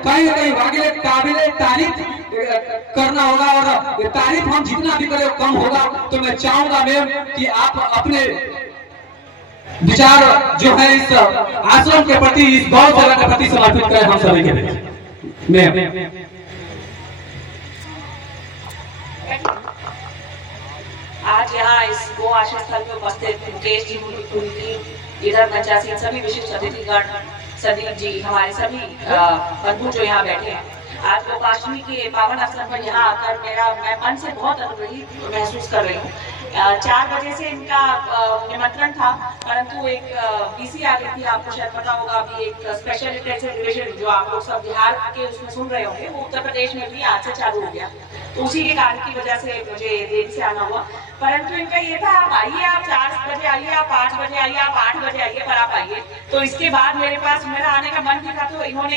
कहीं ना कहीं वाकई काबिले तारीफ करना होगा, और तारीफ हम जितना भी करें कम होगा। तो मैं चाहूंगा मैम कि आप अपने विचार जो है इस आश्रम के प्रति, इस गौशाला के प्रति समर्पित करें हम सभी के लिए। मैम आज यहाँ इस गो आश्रय स्थल में उपस्थित मुकेश जी, पूरी टीम, इधर पंचायत सभी विशिष्ट अतिथिगण, संदीप जी, हमारे सभी बंधु जो यहाँ बैठे हैं, आज गोपाष्टमी के पावन अवसर पर यहाँ आकर मैं मन से बहुत अनुग्रहित महसूस कर रही हूँ। 4 बजे से इनका निमंत्रण था, परंतु एक बीसी आ गई थी, आपको शायद पता होगा। अभी एक स्पेशल इंटेंसिव डिवीजन जो आप लोग सब बिहार के उसमें सुन रहे होंगे, वो उत्तर प्रदेश में भी आज से चालू हो गया, तो उसी के कारण की वजह से मुझे देरी से आना हुआ। परंतु इनका ये था, आप आइए, आप 4 बजे आइए, आप 5 बजे आइए, आप 8 बजे आइए, पर आप आइए। तो इसके बाद मेरा आने का मन भी था, तो इन्होंने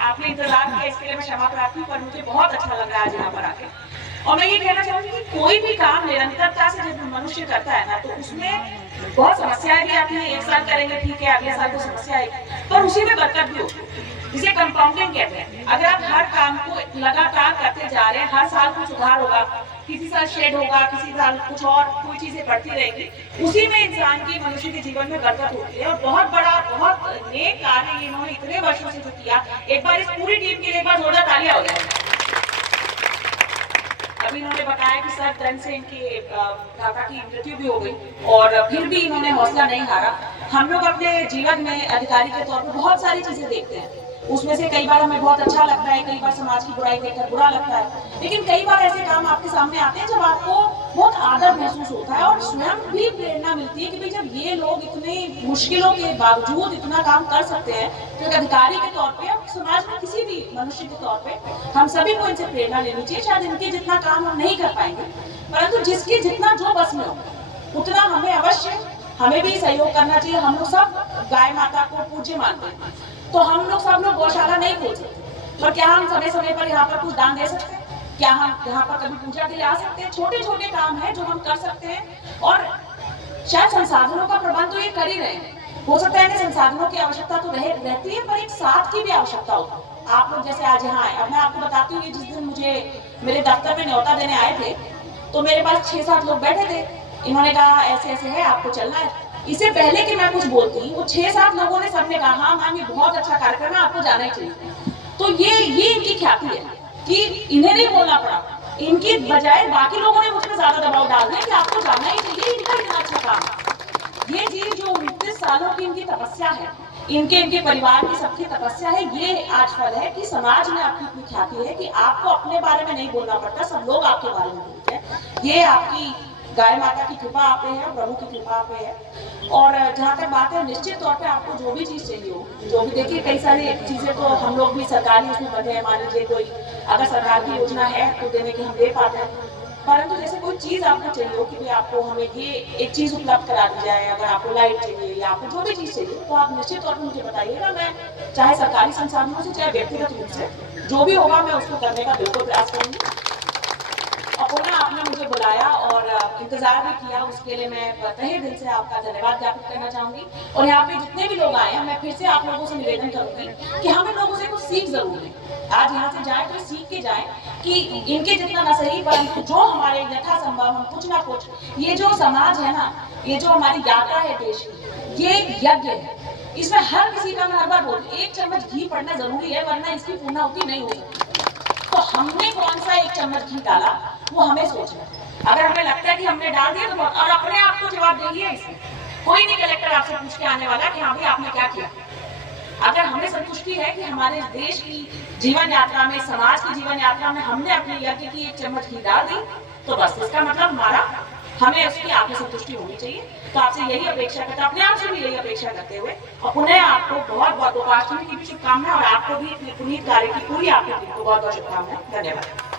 आपने इंतजार किया, इसके लिए मैं क्षमा प्रार्थी, पर मुझे बहुत अच्छा लग रहा है आज यहाँ पर आके। और मैं ये कहना चाहूंगी कि कोई भी काम निरंतरता से जब मनुष्य करता है ना, तो उसमें बहुत समस्याएं भी आती हैं। एक साल करेंगे ठीक है, अगले साल को समस्या आएगी, पर उसी में बरकत भी होती है, जिसे कंपाउंडिंग कहते हैं। अगर आप हर काम को लगातार करते जा रहे हैं, हर साल कुछ सुधार होगा, किसी साल शेड होगा, किसी साल कुछ और कोई चीजें बढ़ती रहेंगी, उसी में इंसान की, मनुष्य के जीवन में बरकत होती है। और बहुत बड़ा, बहुत नेक कार्य इन्होंने इतने वर्षों से जो किया, एक बार इस पूरी टीम के लिए एक बार जोरदार तालियां हो जाए। अभी इन्होंने बताया कि सर दर्द से इनके दादा की मृत्यु भी हो गई, और फिर भी इन्होंने हौसला नहीं हारा। हम लोग अपने जीवन में अधिकारी के तौर पर बहुत सारी चीजें देखते हैं, उसमें से कई बार हमें बहुत अच्छा लगता है, कई बार समाज की बुराई देखकर बुरा लगता है, लेकिन कई बार ऐसे काम आपके सामने आते हैं जब आपको बहुत आदर महसूस होता है, और स्वयं भी प्रेरणा मिलती है कि भाई जब ये लोग इतनी मुश्किलों के बावजूद इतना काम कर सकते हैं, तो एक अधिकारी के तौर पे, समाज में किसी भी मनुष्य के तौर पे हम सभी को इनसे प्रेरणा लेनी चाहिए। शायद इनके जितना काम हम नहीं कर पाएंगे, परंतु जिसके जितना जो बस में हो उतना हमें भी सहयोग करना चाहिए। हम लोग सब गाय माता को पूज्य मानते हैं, तो हम लोग सब लोग गौशाला नहीं खोल सकते, पर क्या हम समय समय पर यहाँ पर कुछ दान दे सकते हैं? क्या हम यहाँ पर कभी पूजा के लिए आ सकते हैं? छोटे छोटे काम है जो हम कर सकते हैं, और शायद संसाधनों का प्रबंध तो ये कर ही रहे हैं। हो सकता है कि संसाधनों की आवश्यकता तो रहती है, पर एक साथ की भी आवश्यकता होती है। आप लोग जैसे आज यहाँ आए, अब मैं आपको बताती हूँ, जिस दिन मुझे मेरे दफ्तर में न्योता देने आए थे, तो मेरे पास 6-7 लोग बैठे थे। इन्होंने कहा ऐसे ऐसे है, आपको चलना है। इससे पहले कि मैं कुछ बोलती, वो 6-7 लोगों ने सबने कहा हाँ मैम ये बहुत अच्छा कार्यक्रम है, आपको जाना ही चाहिए। तो ये इनकी ख्याति है कि इन्हें नहीं बोलना पड़ा, इनकी बजाय बाकी लोगों ने मुझ पर ज्यादा दबाव डाल दिया कि आपको जाना ही चाहिए, इनका इतना अच्छा काम। ये चीज जो 29 सालों की इनकी तपस्या है, इनके परिवार की सबकी तपस्या है, ये आज फल है कि समाज में आपकी इतनी ख्याति है कि आपको अपने बारे में नहीं बोलना पड़ता, सब लोग आपके बारे में बोलते हैं। ये आपकी गाय माता की कृपा आप पे है, प्रभु की कृपा आप पे है। और जहाँ तक बात है, निश्चित तौर पे आपको जो भी चीज चाहिए हो, जो भी, देखिए कई सारी चीजें तो हम लोग भी सरकारी उसमें बंधे हैं। मान लीजिए कोई अगर सरकार की योजना है तो देने की हम दे पाते हैं, परंतु जैसे कोई चीज आपको चाहिए हो कि भाई आपको हमें ये एक चीज उपलब्ध करा दी जाए, अगर आपको लाइट चाहिए या आपको जो भी चीज चाहिए, तो आप निश्चित तौर पर मुझे बताइएगा। मैं चाहे सरकारी संसाधनों से चाहे व्यक्तिगत रूप से जो भी होगा मैं उसको करने का बिल्कुल प्रयास करूंगी। और पुनः आपने मुझे बुलाया और इंतजार भी किया, उसके लिए मैं तहे दिल से आपका धन्यवाद ज्ञापित करना चाहूंगी। और यहाँ पे जितने भी लोग आए हैं, मैं फिर से आप लोगों से निवेदन करूंगी कि हम इन लोगों से कुछ सीख जरूर लें। आज यहाँ से जाए तो सीख के जाए कि इनके जितना न सही, परंतु जो हमारे यथासंभव हम कुछ ना कुछ, ये जो समाज है ना, ये जो हमारी यात्रा है देश की, ये एक यज्ञ है। इसमें हर किसी का, मैं हर बार बोलती हूँ, 1 चम्मच घी पड़ना जरूरी है, वरना इसकी पूर्णाहुति नहीं हो सकती। तो हमने कौन सा 1 चम्मच घी डाला, वो हमें सोचना है। अगर हमें लगता है कि हमने डाल दिया तो, और अपने आप को जवाब देंगे इसमें। कोई नहीं कलेक्टर आपसे पूछ के आने वाला कि हाँ भाई आपने क्या किया। अगर हमें संतुष्टि है कि हमारे देश की जीवन यात्रा में, समाज की जीवन यात्रा में हमने अपने यज्ञ की 1 चम्मच घी डाल दी, तो बस इसका मतलब हमें उसकी आपकी संतुष्टि होनी चाहिए। तो आपसे यही अपेक्षा करते, अपने आप से भी यही अपेक्षा करते हुए, और पुनः आपको बहुत बहुत गोपाष्टमी की भी शुभकामनाएं, और आपको भी इतने पुनीत कार्य की पूरी आपकी बहुत बहुत शुभकामनाएं। धन्यवाद।